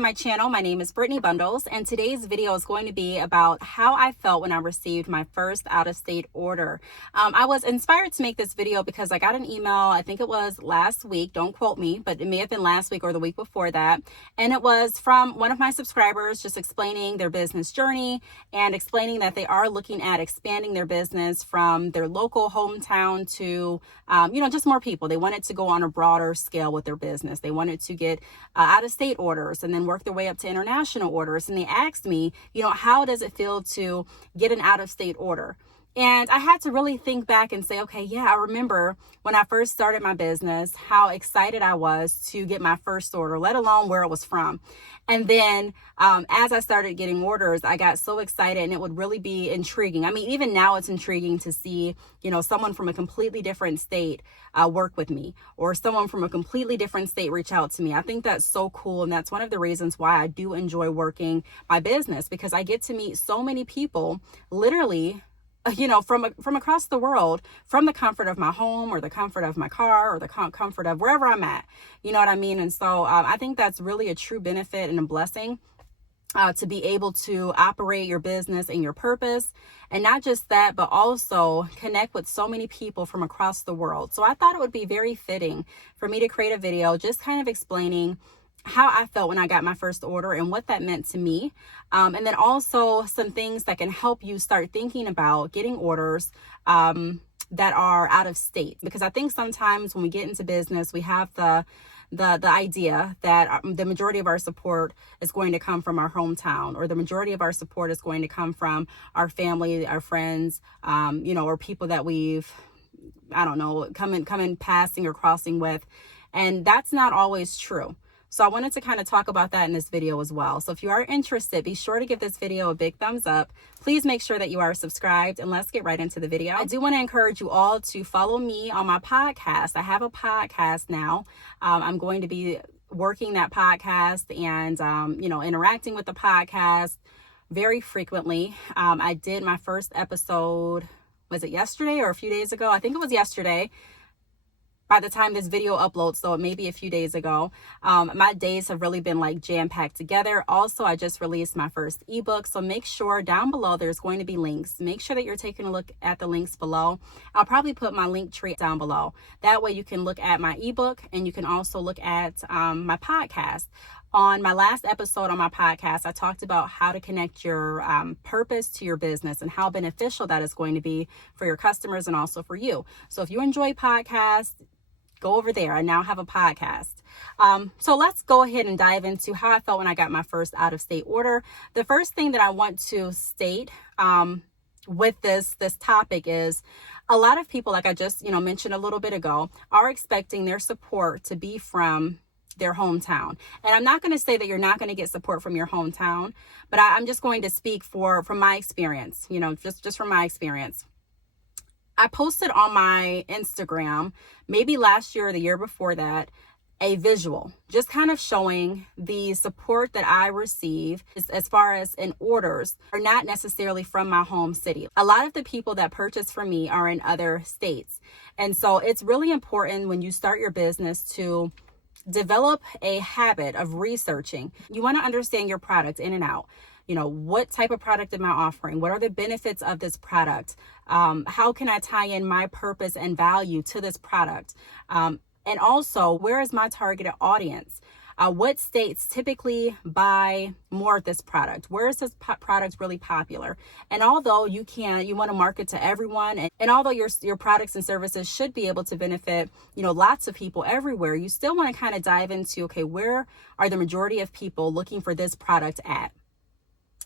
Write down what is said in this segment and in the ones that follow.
to my channel. My name is Brittney Bundles, and today's video is going to be about how I felt when I received my first out-of-state order. I was inspired to make this video because I got an email, I think it was last week, don't quote me, but it may have been last week or the week before that. And it was from one of my subscribers just explaining their business journey and explaining that they are looking at expanding their business from their local hometown to, just more people. They wanted to go on a broader scale with their business. They wanted to get out-of-state orders and then work their way up to international orders. And they asked me, how does it feel to get an out-of-state order? And I had to really think back and say, okay, yeah, I remember when I first started my business, how excited I was to get my first order, let alone where it was from. And then as I started getting orders, I got so excited, and it would really be intriguing. I mean, even now it's intriguing to see, someone from a completely different state work with me, or someone from a completely different state reach out to me. I think that's so cool. And that's one of the reasons why I do enjoy working my business, because I get to meet so many people literally from across the world, from the comfort of my home or the comfort of my car or the comfort of wherever I'm at, you know what I mean? And so I think that's really a true benefit and a blessing to be able to operate your business and your purpose. And not just that, but also connect with so many people from across the world. So I thought it would be very fitting for me to create a video just kind of explaining how I felt when I got my first order and what that meant to me. And then also some things that can help you start thinking about getting orders that are out of state. Because I think sometimes when we get into business, we have the idea that the majority of our support is going to come from our hometown, or the majority of our support is going to come from our family, our friends, or people that we've, come in passing or crossing with. And that's not always true. So I wanted to kind of talk about that in this video as well. So if you are interested, be sure to give this video a big thumbs up. Please make sure that you are subscribed, and let's get right into the video. I do want to encourage you all to follow me on my podcast. I have a podcast now. I'm going to be working that podcast and, interacting with the podcast very frequently. I did my first episode, was it yesterday or a few days ago? I think it was yesterday. By the time this video uploads, so it may be a few days ago. My days have really been like jam-packed together. Also, I just released my first ebook. So make sure down below, there's going to be links. Make sure that you're taking a look at the links below. I'll probably put my link tree down below. That way you can look at my ebook, and you can also look at my podcast. On my last episode on my podcast, I talked about how to connect your purpose to your business and how beneficial that is going to be for your customers and also for you. So if you enjoy podcasts, go over there. I now have a podcast. So let's go ahead and dive into how I felt when I got my first out-of-state order. The first thing that I want to state with this topic is a lot of people, like I just mentioned a little bit ago, are expecting their support to be from their hometown. And I'm not going to say that you're not going to get support from your hometown, but I'm just going to speak from my experience, just from my experience. I posted on my Instagram, maybe last year or the year before that, a visual, just kind of showing the support that I receive as far as in orders are not necessarily from my home city. A lot of the people that purchase from me are in other states. And so it's really important when you start your business to develop a habit of researching. You want to understand your product in and out. What type of product am I offering? What are the benefits of this product? How can I tie in my purpose and value to this product? And also, where is my targeted audience? What states typically buy more of this product? Where is this product really popular? And although you want to market to everyone, and although your products and services should be able to benefit, lots of people everywhere, you still want to kind of dive into, okay, where are the majority of people looking for this product at?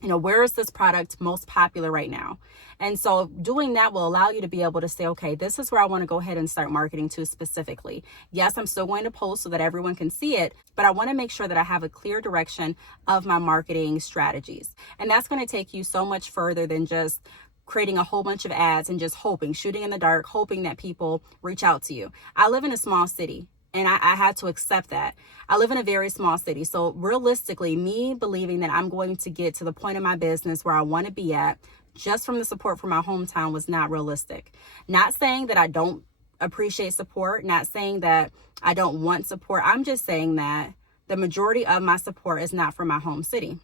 Where is this product most popular right now? And so doing that will allow you to be able to say, okay, this is where I want to go ahead and start marketing to specifically. Yes, I'm still going to post so that everyone can see it, but I want to make sure that I have a clear direction of my marketing strategies. And that's going to take you so much further than just creating a whole bunch of ads and just shooting in the dark, hoping that people reach out to you. I live in a small city. And I had to accept that. I live in a very small city. So realistically, me believing that I'm going to get to the point of my business where I want to be at just from the support from my hometown was not realistic. Not saying that I don't appreciate support, not saying that I don't want support. I'm just saying that the majority of my support is not from my home city.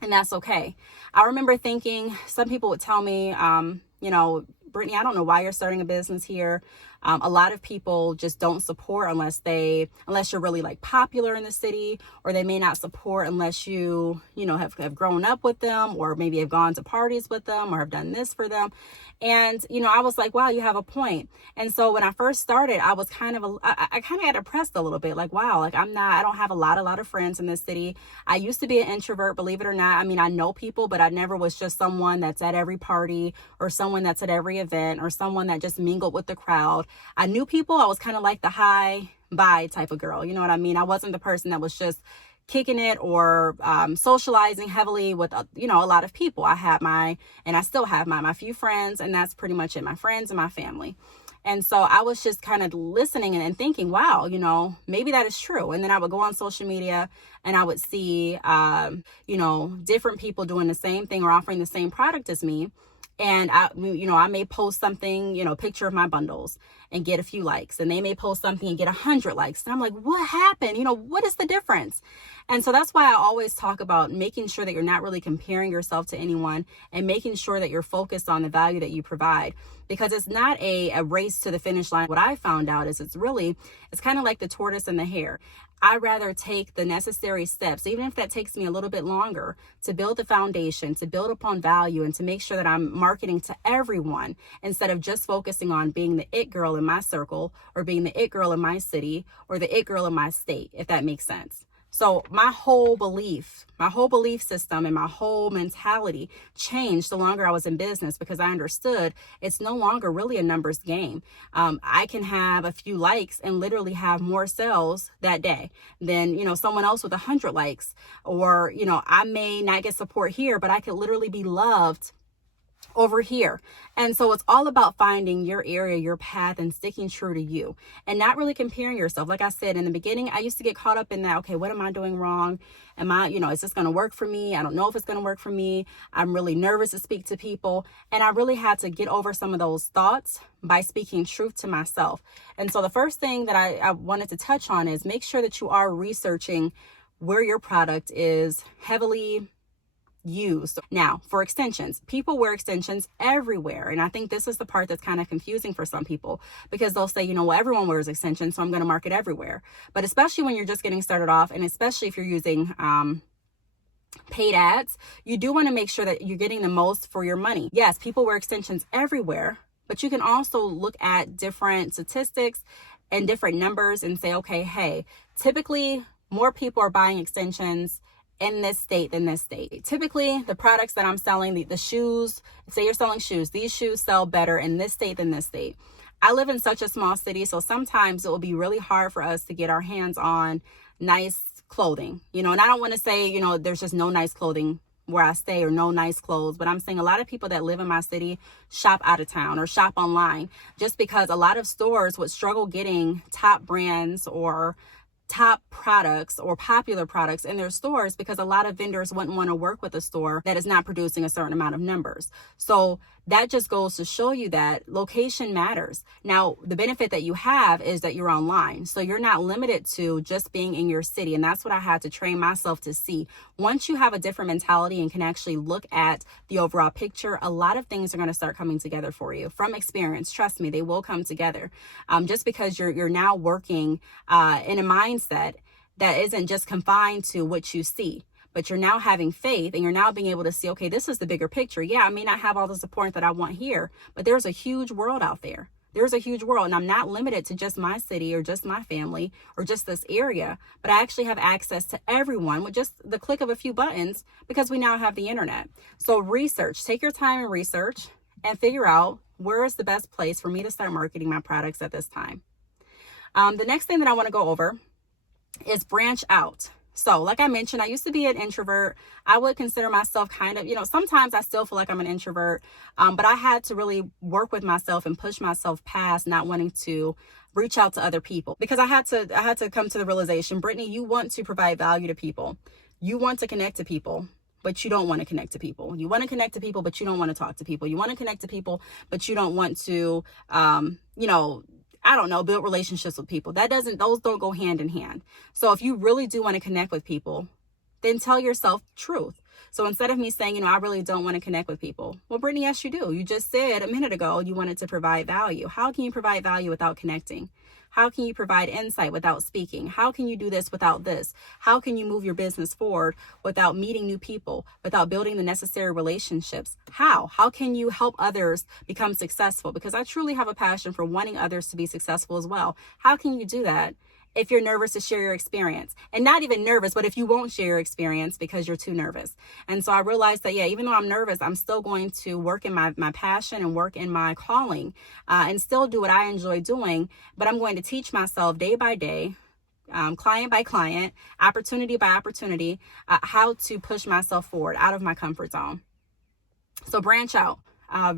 And that's okay. I remember thinking, some people would tell me, Brittney, I don't know why you're starting a business here. A lot of people just don't support unless you're really like popular in the city, or they may not support unless you have grown up with them, or maybe have gone to parties with them, or have done this for them. And, I was like, wow, you have a point. And so when I first started, I was I kind of got depressed a little bit, like, wow, like I don't have a lot of friends in this city. I used to be an introvert, believe it or not. I mean, I know people, but I never was just someone that's at every party, or someone that's at every event, or someone that just mingled with the crowd. I knew people. I was kind of like the hi, bye type of girl. You know what I mean? I wasn't the person that was just kicking it or socializing heavily with, a lot of people. I still have my few friends, and that's pretty much it. My friends and my family. And so I was just kind of listening and thinking, wow, maybe that is true. And then I would go on social media and I would see, different people doing the same thing or offering the same product as me. And I may post something, picture of my bundles, and get a few likes, and they may post something and get 100 likes. And I'm like, what happened? What is the difference? And so that's why I always talk about making sure that you're not really comparing yourself to anyone, and making sure that you're focused on the value that you provide, because it's not a race to the finish line. What I found out is it's kind of like the tortoise and the hare. I'd rather take the necessary steps, even if that takes me a little bit longer, to build the foundation, to build upon value, and to make sure that I'm marketing to everyone, instead of just focusing on being the it girl in my circle, or being the it girl in my city, or the it girl in my state, if that makes sense. So my whole belief system and my whole mentality changed the longer I was in business, because I understood it's no longer really a numbers game. I can have a few likes and literally have more sales that day than, someone else with 100 likes, or, I may not get support here, but I could literally be loved over here. And so it's all about finding your area, your path, and sticking true to you, and not really comparing yourself. Like I said in the beginning, I used to get caught up in that. Okay, what am I doing wrong? Is this going to work for me? I don't know if it's going to work for me. I'm really nervous to speak to people. And I really had to get over some of those thoughts by speaking truth to myself. And so the first thing that I wanted to touch on is make sure that you are researching where your product is heavily used. Now, for extensions, people wear extensions everywhere. And I think this is the part that's kind of confusing for some people, because they'll say, well, everyone wears extensions, so I'm going to market everywhere. But especially when you're just getting started off, and especially if you're using paid ads, you do want to make sure that you're getting the most for your money. Yes, people wear extensions everywhere, but you can also look at different statistics and different numbers and say, okay, hey, typically more people are buying extensions in this state than this state. Typically, the products that I'm selling, the shoes, say you're selling shoes, these shoes sell better in this state than this state. I live in such a small city, so sometimes it will be really hard for us to get our hands on nice clothing, and I don't want to say, there's just no nice clothing where I stay, or no nice clothes, but I'm saying a lot of people that live in my city shop out of town or shop online, just because a lot of stores would struggle getting top brands or top products or popular products in their stores, because a lot of vendors wouldn't want to work with a store that is not producing a certain amount of numbers. So that just goes to show you that location matters. Now, the benefit that you have is that you're online, so you're not limited to just being in your city. And that's what I had to train myself to see. Once you have a different mentality and can actually look at the overall picture, a lot of things are going to start coming together for you. From experience, trust me, they will come together. Just because you're now working in a mindset that isn't just confined to what you see, but you're now having faith, and you're now being able to see, okay, this is the bigger picture. Yeah, I may not have all the support that I want here, but there's a huge world out there. There's a huge world, and I'm not limited to just my city or just my family or just this area, but I actually have access to everyone with just the click of a few buttons, because we now have the internet. So research, take your time and research, and figure out where is the best place for me to start marketing my products at this time. The next thing that I want to go over is branch out. So like I mentioned, I used to be an introvert. I would consider myself kind of, sometimes I still feel like I'm an introvert, but I had to really work with myself and push myself past not wanting to reach out to other people, because I had to come to the realization, Brittney, you want to provide value to people. You want to connect to people, but you don't want to connect to people. You want to connect to people, but you don't want to talk to people. You want to connect to people, but you don't want to, I don't know, build relationships with people. Those don't go hand in hand. So if you really do want to connect with people, then tell yourself truth. So instead of me saying, I really don't want to connect with people. Well, Brittney, yes, you do. You just said a minute ago you wanted to provide value. How can you provide value without connecting? How can you provide insight without speaking? How can you do this without this? How can you move your business forward without meeting new people, without building the necessary relationships? How? How can you help others become successful? Because I truly have a passion for wanting others to be successful as well. How can you do that if you're nervous to share your experience? And not even nervous, but if you won't share your experience because you're too nervous. And so I realized that, even though I'm nervous, I'm still going to work in my passion and work in my calling and still do what I enjoy doing. But I'm going to teach myself day by day, client by client, opportunity by opportunity, how to push myself forward out of my comfort zone. So branch out.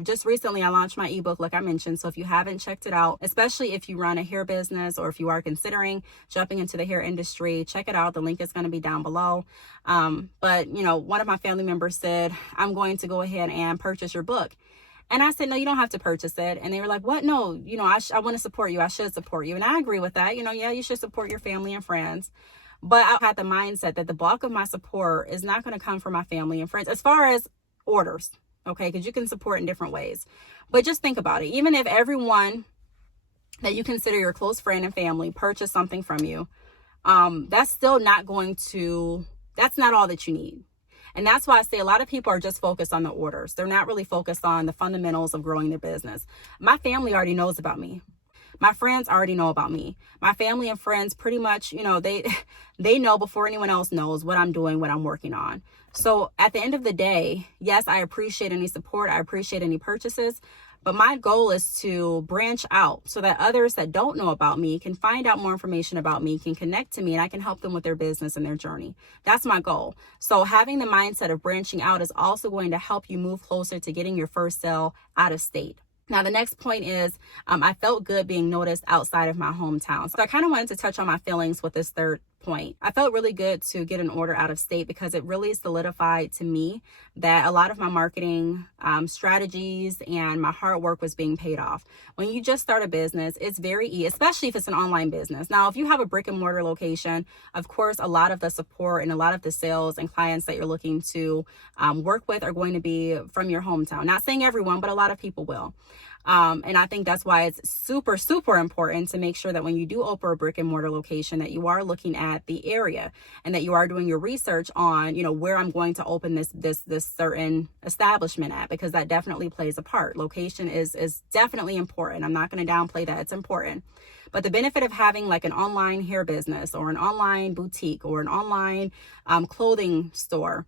Just recently, I launched my ebook, like I mentioned. So if you haven't checked it out, especially if you run a hair business or if you are considering jumping into the hair industry, check it out. The link is going to be down below. But one of my family members said, I'm going to go ahead and purchase your book. And I said, no, you don't have to purchase it. And they were like, what? No, I want to support you. I should support you. And I agree with that. Yeah, you should support your family and friends. But I had the mindset that the bulk of my support is not going to come from my family and friends as far as orders. Okay, because you can support in different ways. But just think about it. Even if everyone that you consider your close friend and family purchase something from you, that's still not that's not all that you need. And that's why I say a lot of people are just focused on the orders. They're not really focused on the fundamentals of growing their business. My family already knows about me. My friends already know about me. My family and friends pretty much, they know before anyone else knows what I'm doing, what I'm working on. So at the end of the day, yes, I appreciate any support. I appreciate any purchases. But my goal is to branch out so that others that don't know about me can find out more information about me, can connect to me, and I can help them with their business and their journey. That's my goal. So having the mindset of branching out is also going to help you move closer to getting your first sale out of state. Now, the next point is I felt good being noticed outside of my hometown. So I kind of wanted to touch on my feelings with this third point. I felt really good to get an order out of state because it really solidified to me that a lot of my marketing strategies and my hard work was being paid off. When you just start a business, it's very easy, especially if it's an online business. Now, if you have a brick and mortar location, of course, a lot of the support and a lot of the sales and clients that you're looking to work with are going to be from your hometown. Not saying everyone, but a lot of people will. And I think that's why it's super, super important to make sure that when you do open a brick and mortar location, that you are looking at the area and that you are doing your research on, where I'm going to open this certain establishment at, because that definitely plays a part. Location is definitely important. I'm not going to downplay that. It's important. But the benefit of having like an online hair business or an online boutique or an online clothing store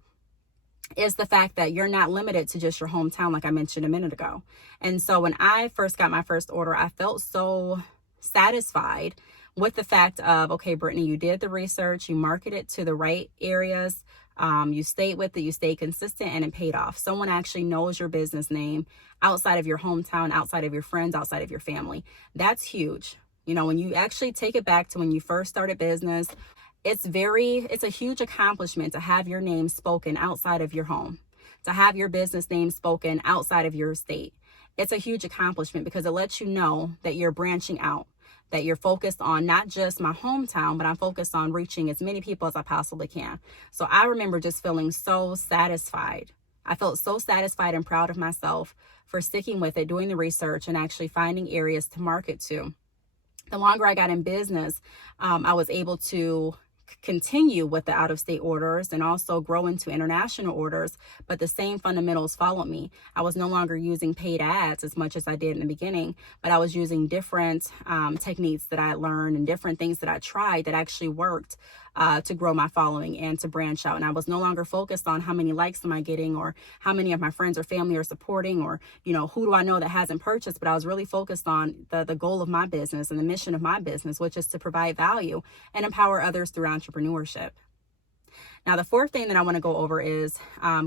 is the fact that you're not limited to just your hometown, like I mentioned a minute ago. And so when I first got my first order, I felt so satisfied with the fact of, okay, Brittney, you did the research, you marketed to the right areas, you stayed with it, you stayed consistent, and it paid off. Someone actually knows your business name outside of your hometown, outside of your friends, outside of your family. That's huge. When you actually take it back to when you first started business, it's a huge accomplishment to have your name spoken outside of your home, to have your business name spoken outside of your state. It's a huge accomplishment because it lets you know that you're branching out, that you're focused on not just my hometown, but I'm focused on reaching as many people as I possibly can. So I remember just feeling so satisfied. I felt so satisfied and proud of myself for sticking with it, doing the research, and actually finding areas to market to. The longer I got in business, I was able to continue with the out-of-state orders and also grow into international orders, but the same fundamentals followed me. I was no longer using paid ads as much as I did in the beginning, but I was using different techniques that I learned and different things that I tried that actually worked to grow my following and to branch out. And I was no longer focused on how many likes am I getting or how many of my friends or family are supporting or, who do I know that hasn't purchased, but I was really focused on the goal of my business and the mission of my business, which is to provide value and empower others through entrepreneurship. Now, the fourth thing that I want to go over is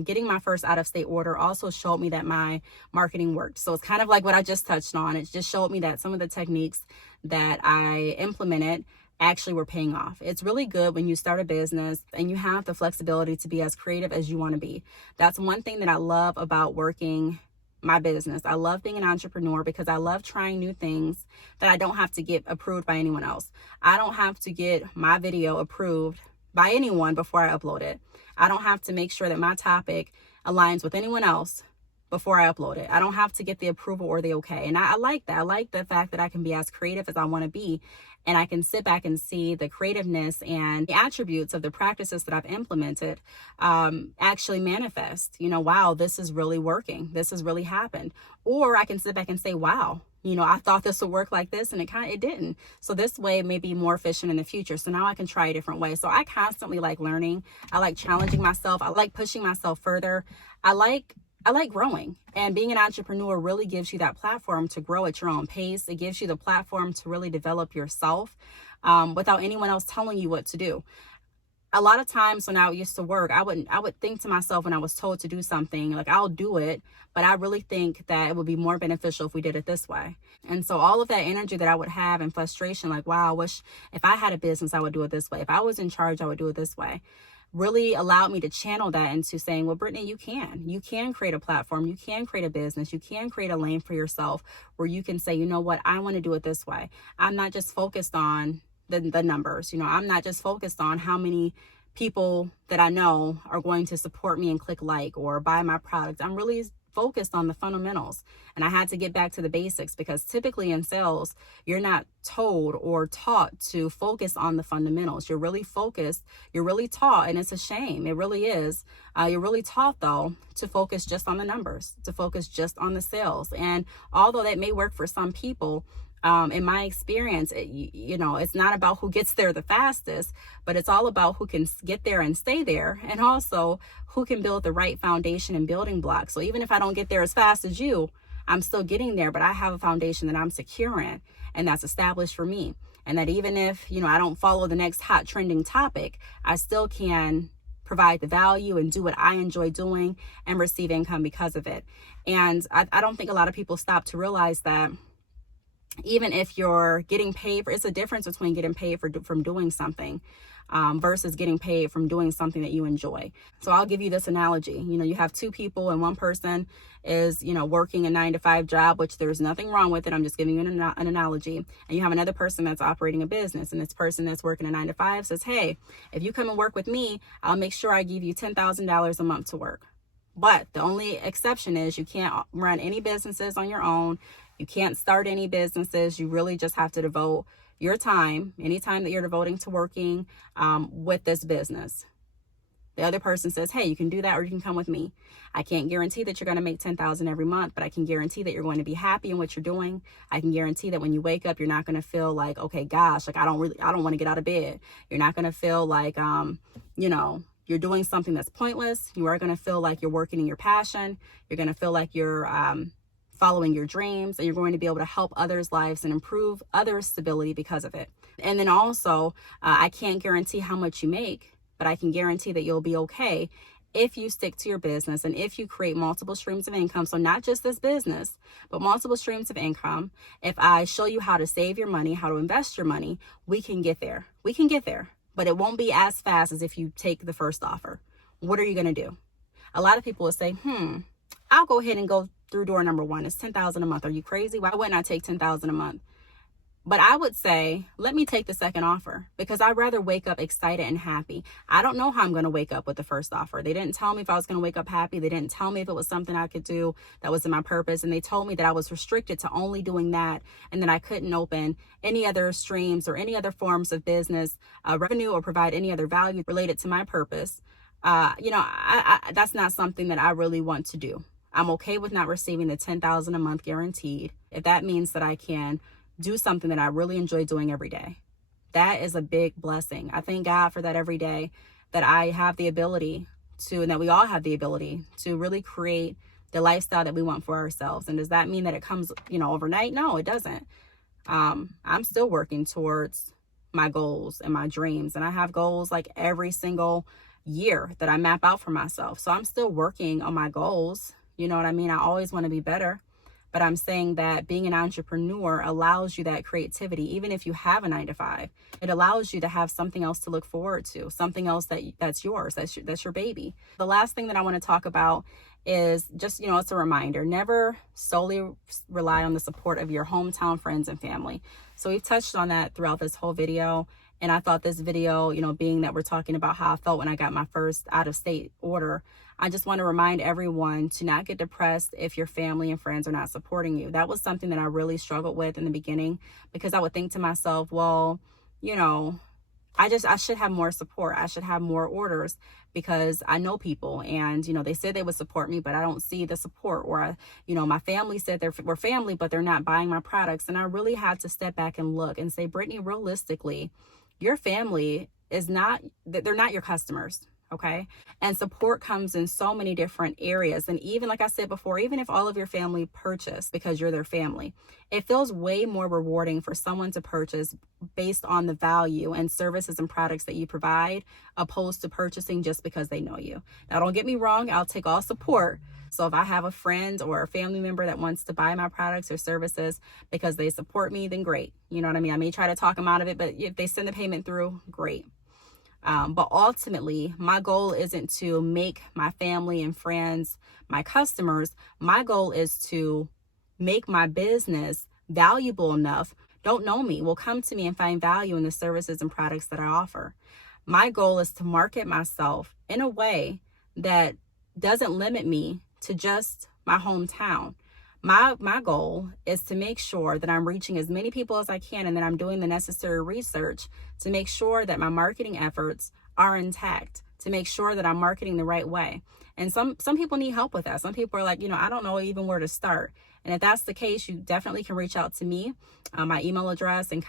getting my first out-of-state order also showed me that my marketing worked. So it's kind of like what I just touched on. It just showed me that some of the techniques that I implemented actually were paying off. It's really good when you start a business and you have the flexibility to be as creative as you want to be. That's one thing that I love about working my business. I love being an entrepreneur because I love trying new things that I don't have to get approved by anyone else. I don't have to get my video approved by anyone before I upload it. I don't have to make sure that my topic aligns with anyone else before I upload it. I don't have to get the approval or the okay. And I like that. I like the fact that I can be as creative as I want to be. And I can sit back and see the creativeness and the attributes of the practices that I've implemented actually manifest. Wow, this is really working. This has really happened. Or I can sit back and say, wow, I thought this would work like this and it didn't. So this way it may be more efficient in the future. So now I can try a different way. So I constantly like learning. I like challenging myself. I like pushing myself further. I like growing, and being an entrepreneur really gives you that platform to grow at your own pace. It gives you the platform to really develop yourself without anyone else telling you what to do. A lot of times when I used to work, I would think to myself when I was told to do something, like, I'll do it, but I really think that it would be more beneficial if we did it this way. And so all of that energy that I would have and frustration, like, wow, I wish if I had a business, I would do it this way. If I was in charge, I would do it this way, really allowed me to channel that into saying, well, Brittney, you can create a platform, you can create a business, you can create a lane for yourself where you can say, you know what, I want to do it this way. I'm not just focused on the numbers. I'm not just focused on how many people that I know are going to support me and click like or buy my product. I'm really focused on the fundamentals. And I had to get back to the basics, because typically in sales, you're not told or taught to focus on the fundamentals. You're really focused, you're really taught, and it's a shame. It really is. You're really taught, though, to focus just on the numbers, to focus just on the sales. And although that may work for some people, in my experience, it's not about who gets there the fastest, but it's all about who can get there and stay there, and also who can build the right foundation and building blocks. So even if I don't get there as fast as you, I'm still getting there, but I have a foundation that I'm secure in, and that's established for me. And that even if, I don't follow the next hot trending topic, I still can provide the value and do what I enjoy doing and receive income because of it. And I don't think a lot of people stop to realize that even if you're getting paid for, it's a difference between getting paid from doing something versus getting paid from doing something that you enjoy. So I'll give you this analogy. You have two people, and one person is, working a 9-to-5 job, which there's nothing wrong with it. I'm just giving you an analogy. And you have another person that's operating a business, and this person that's working a 9-to-5 says, hey, if you come and work with me, I'll make sure I give you $10,000 a month to work. But the only exception is you can't run any businesses on your own. You can't start any businesses. You really just have to devote your time, any time that you're devoting to working with this business. The other person says, hey, you can do that, or you can come with me. I can't guarantee that you're going to make $10,000 every month, but I can guarantee that you're going to be happy in what you're doing. I can guarantee that when you wake up, you're not going to feel like, okay, gosh, like I don't want to get out of bed. You're not going to feel like, you're doing something that's pointless. You are going to feel like you're working in your passion. You're going to feel like you're following your dreams, and you're going to be able to help others' lives and improve others' stability because of it. And then also, I can't guarantee how much you make, but I can guarantee that you'll be okay if you stick to your business and if you create multiple streams of income. So not just this business, but multiple streams of income. If I show you how to save your money, how to invest your money, we can get there. We can get there, but it won't be as fast as if you take the first offer. What are you going to do? A lot of people will say, I'll go ahead and go through door number one. It's $10,000 a month. Are you crazy? Why wouldn't I take $10,000 a month? But I would say, let me take the second offer, because I'd rather wake up excited and happy. I don't know how I'm going to wake up with the first offer. They didn't tell me if I was going to wake up happy. They didn't tell me if it was something I could do that was in my purpose. And they told me that I was restricted to only doing that, and that I couldn't open any other streams or any other forms of business, revenue, or provide any other value related to my purpose. That's not something that I really want to do. I'm okay with not receiving the $10,000 a month guaranteed, if that means that I can do something that I really enjoy doing every day. That is a big blessing. I thank God for that every day, that I have the ability to, and that we all have the ability to really create the lifestyle that we want for ourselves. And does that mean that it comes, overnight? No, it doesn't. I'm still working towards my goals and my dreams. And I have goals like every single year that I map out for myself. So I'm still working on my goals. You know what I mean? I always want to be better. But I'm saying that being an entrepreneur allows you that creativity, even if you have a 9-to-5. It allows you to have something else to look forward to, something else that's yours, that's your baby. The last thing that I want to talk about is just, it's a reminder. Never solely rely on the support of your hometown friends and family. So we've touched on that throughout this whole video. And I thought this video, being that we're talking about how I felt when I got my first out-of-state order, I just want to remind everyone to not get depressed if your family and friends are not supporting you. That was something that I really struggled with in the beginning, because I would think to myself, well, I should have more support. I should have more orders because I know people, and, they said they would support me, but I don't see the support. Or, my family said we're family, but they're not buying my products. And I really had to step back and look and say, Brittney, realistically, your family they're not your customers. Okay. And support comes in so many different areas. And even like I said before, even if all of your family purchase because you're their family, it feels way more rewarding for someone to purchase based on the value and services and products that you provide, opposed to purchasing just because they know you. Now, don't get me wrong, I'll take all support. So if I have a friend or a family member that wants to buy my products or services because they support me, then great. You know what I mean? I may try to talk them out of it, but if they send the payment through, great. But ultimately, my goal isn't to make my family and friends my customers. My goal is to make my business valuable enough. Don't know me, will come to me and find value in the services and products that I offer. My goal is to market myself in a way that doesn't limit me to just my hometown. My goal is to make sure that I'm reaching as many people as I can, and that I'm doing the necessary research to make sure that my marketing efforts are intact, to make sure that I'm marketing the right way. And some people need help with that. Some people are like, I don't know even where to start. And if that's the case, you definitely can reach out to me. My email address and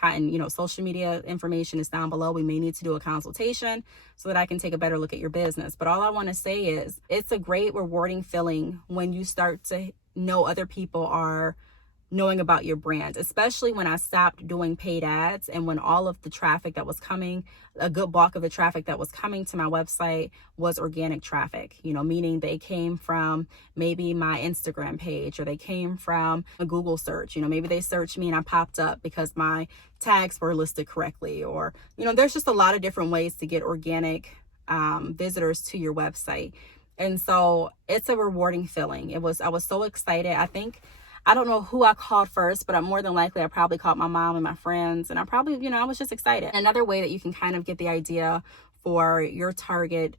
social media information is down below. We may need to do a consultation so that I can take a better look at your business. But all I want to say is it's a great, rewarding feeling when you start to know other people are knowing about your brand, especially when I stopped doing paid ads, and when all of the traffic that was coming, a good bulk of the traffic that was coming to my website was organic traffic, meaning they came from maybe my Instagram page, or they came from a Google search. Maybe they searched me and I popped up because my tags were listed correctly, or, there's just a lot of different ways to get organic visitors to your website. And so it's a rewarding feeling. I was so excited. I don't know who I called first, but more than likely I probably called my mom and my friends. And I probably, I was just excited. Another way that you can kind of get the idea for your target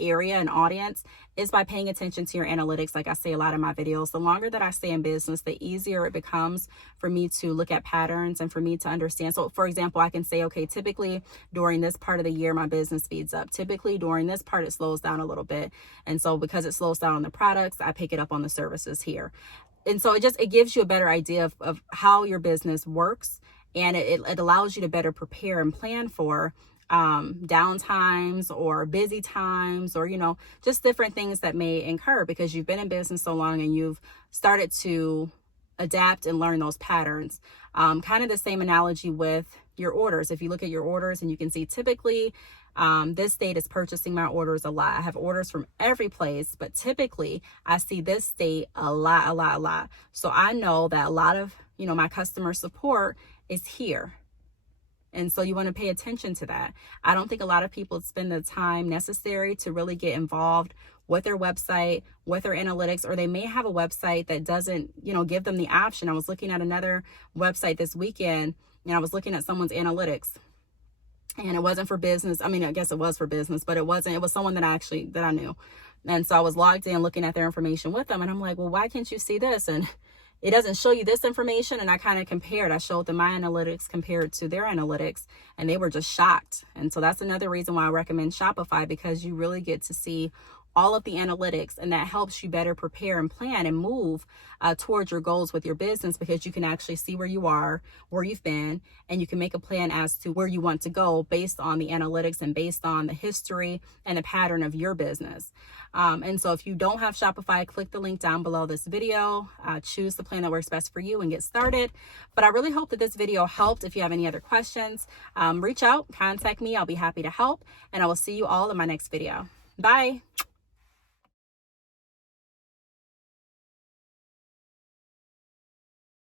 area and audience is by paying attention to your analytics. Like I say a lot in my videos, the longer that I stay in business, the easier it becomes for me to look at patterns and for me to understand. So for example, I can say, okay, typically during this part of the year, my business speeds up. Typically during this part, it slows down a little bit. And so because it slows down on the products, I pick it up on the services here. And so it gives you a better idea of how your business works. And it allows you to better prepare and plan for down times or busy times, or just different things that may incur because you've been in business so long and you've started to adapt and learn those patterns. Kind of the same analogy with your orders. If you look at your orders and you can see typically this state is purchasing my orders a lot. I have orders from every place, but typically I see this state a lot. So I know that a lot of my customer support is here. And so you want to pay attention to that. I don't think a lot of people spend the time necessary to really get involved with their website, with their analytics, or they may have a website that doesn't, give them the option. I was looking at another website this weekend, and I was looking at someone's analytics, and it wasn't for business. I mean, I guess it was for business, but it wasn't. It was someone that I knew. And so I was logged in looking at their information with them, and I'm like, well, why can't you see this? And it doesn't show you this information. And I kind of compared. I showed them my analytics compared to their analytics, and they were just shocked. And so that's another reason why I recommend Shopify, because you really get to see all of the analytics, and that helps you better prepare and plan and move towards your goals with your business, because you can actually see where you are, where you've been, and you can make a plan as to where you want to go based on the analytics and based on the history and the pattern of your business. And so if you don't have Shopify, click the link down below this video, choose the plan that works best for you and get started. But I really hope that this video helped. If you have any other questions, reach out, contact me. I'll be happy to help, and I will see you all in my next video. Bye.